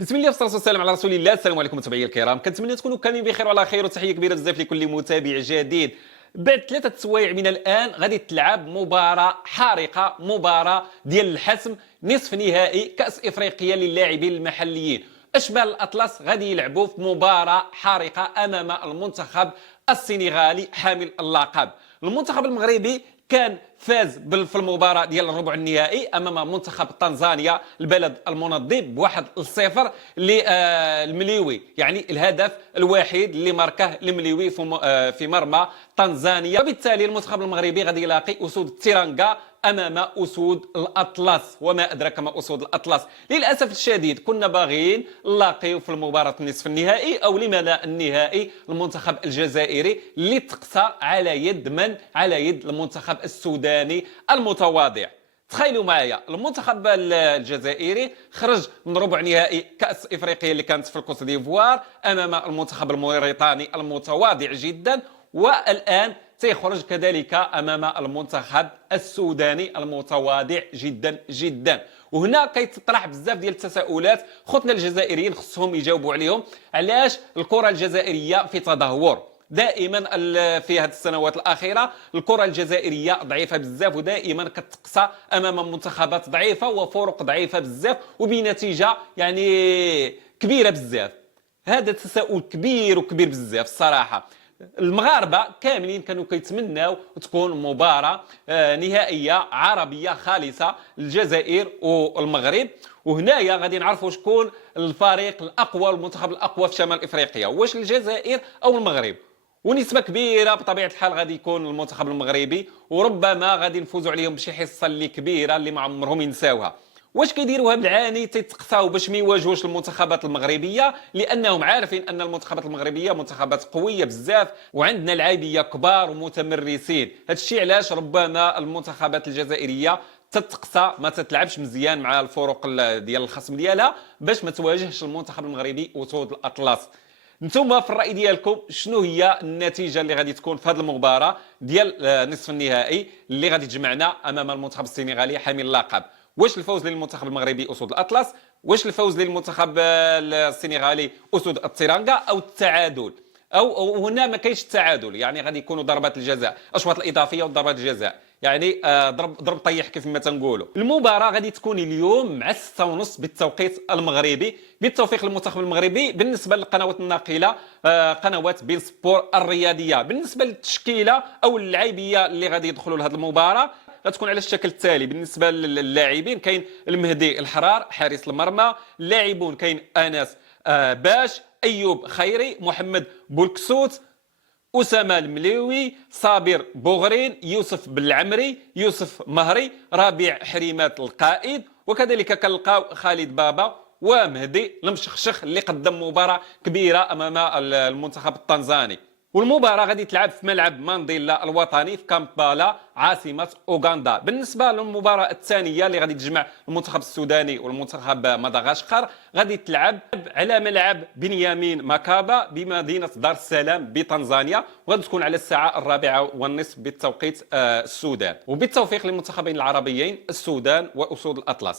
بسم الله والصلاه والسلام على رسول الله. السلام عليكم متابعي الكرام، كنتمنى تكونوا كاملين بخير وعلى خير، وتحيه كبيره بزاف لكل متابع جديد. بعد 3 سوايع من الان غادي تلعب مباراه حارقه، مباراه ديال الحسم نصف نهائي كاس افريقيا للاعبين المحليين. اشبال الاطلس غادي يلعبوا في مباراه حارقه امام المنتخب السنغالي حامل اللقب. المنتخب المغربي كان فاز في المباراه ديال الربع النهائي امام منتخب تنزانيا البلد المنظم بواحد الصفر للمليوي، يعني الهدف الوحيد اللي ماركه المليوي في مرمى تنزانيا. وبالتالي المنتخب المغربي غادي يلاقي اسود التيرانغا امام اسود الاطلس. وما ادراك ما اسود الاطلس. للاسف الشديد كنا باغيين نلاقيو في المباراه نصف النهائي او لما لا النهائي المنتخب الجزائري اللي تقسى على يد من؟ على يد المنتخب السوداني المتواضع. تخيلوا معايا المنتخب الجزائري خرج من ربع نهائي كاس افريقيا اللي كانت في الكوت ديفوار امام المنتخب الموريتاني المتواضع جدا، والان سيخرج كذلك امام المنتخب السوداني المتواضع جدا جدا. وهنا كيتطرح بزاف ديال التساؤلات، خوتنا الجزائريين خصهم يجاوبوا عليهم. علاش الكره الجزائريه في تدهور؟ دائما في هذه السنوات الاخيره الكره الجزائريه ضعيفه بزاف، ودائما كتقسى امام منتخبات ضعيفه وفرق ضعيفه بزاف وبنتيجه يعني كبيره بزاف. هذا تساؤل كبير وكبير بزاف الصراحه. المغاربه كاملين كانوا كيتمناو تكون مباراه نهائيه عربيه خالصه الجزائر والمغرب، وهنايا غادي نعرفوا شكون الفريق الاقوى، المنتخب الاقوى في شمال افريقيا، واش الجزائر او المغرب. ونسبه كبيره بطبيعه الحال غادي يكون المنتخب المغربي، وربما غادي نفوزوا عليهم بشي حصه اللي كبيره اللي ما عمرهم ينساوها. واش كيديروها بالعاني تيتقساو باش ما يواجهوش المنتخبات المغربيه؟ لانهم عارفين ان المنتخبات المغربيه منتخبات قويه بزاف وعندنا لاعبيه كبار ومتمرسين. هادشي علاش ربما المنتخبات الجزائريه تتقسى ما تتلعبش مزيان مع الفرق ديال الخصم ديالها باش ما تواجهش المنتخب المغربي وسود الاطلس. نتوما في الراي ديالكم شنو هي النتيجه اللي غادي تكون في هذه المباراه ديال نصف النهائي اللي غادي تجمعنا امام المنتخب السنغالي حامل اللقب؟ واش الفوز للمنتخب المغربي اسود الاطلس؟ واش الفوز للمنتخب السنغالي اسود التيرانغا؟ او التعادل؟ او هنا ما كاينش التعادل، يعني غادي يكونوا ضربات الجزاء، اشواط الاضافيه وضربات الجزاء، يعني ضرب طيح كيف ما تنقولوا. المباراه غادي تكون اليوم مع 6:30 بالتوقيت المغربي، بالتوفيق للمنتخب المغربي. بالنسبه للقنوات الناقله قنوات بين سبور الرياضيه، بالنسبه للتشكيله او اللعيبيه اللي غادي يدخلوا لهذه المباراه غتكون على الشكل التالي. بالنسبه للاعبين كاين المهدي الحرار حارس المرمى، اللاعبون كاين انس باش، ايوب خيري، محمد بولكسوت، أسامة المليوي، صابر بوغرين، يوسف بالعمري، يوسف مهري، ربيع حريمات القائد، وكذلك كنلقاو خالد بابا ومهدي المشخشخ اللي قدم مباراة كبيرة أمام المنتخب التنزاني. والمباراة غادي تلعب في ملعب مانديلا الوطني في كامبالا عاصمة أوغندا. بالنسبة للمباراة الثانية اللي غادي تجمع المنتخب السوداني والمنتخب مدغشقر غادي تلعب على ملعب بنيامين ماكابا بمدينة دار السلام بتنزانيا، وغادي تكون على الساعة 4:30 بالتوقيت السودان. وبالتوفيق للمنتخبين العربيين السودان وأسود الأطلس.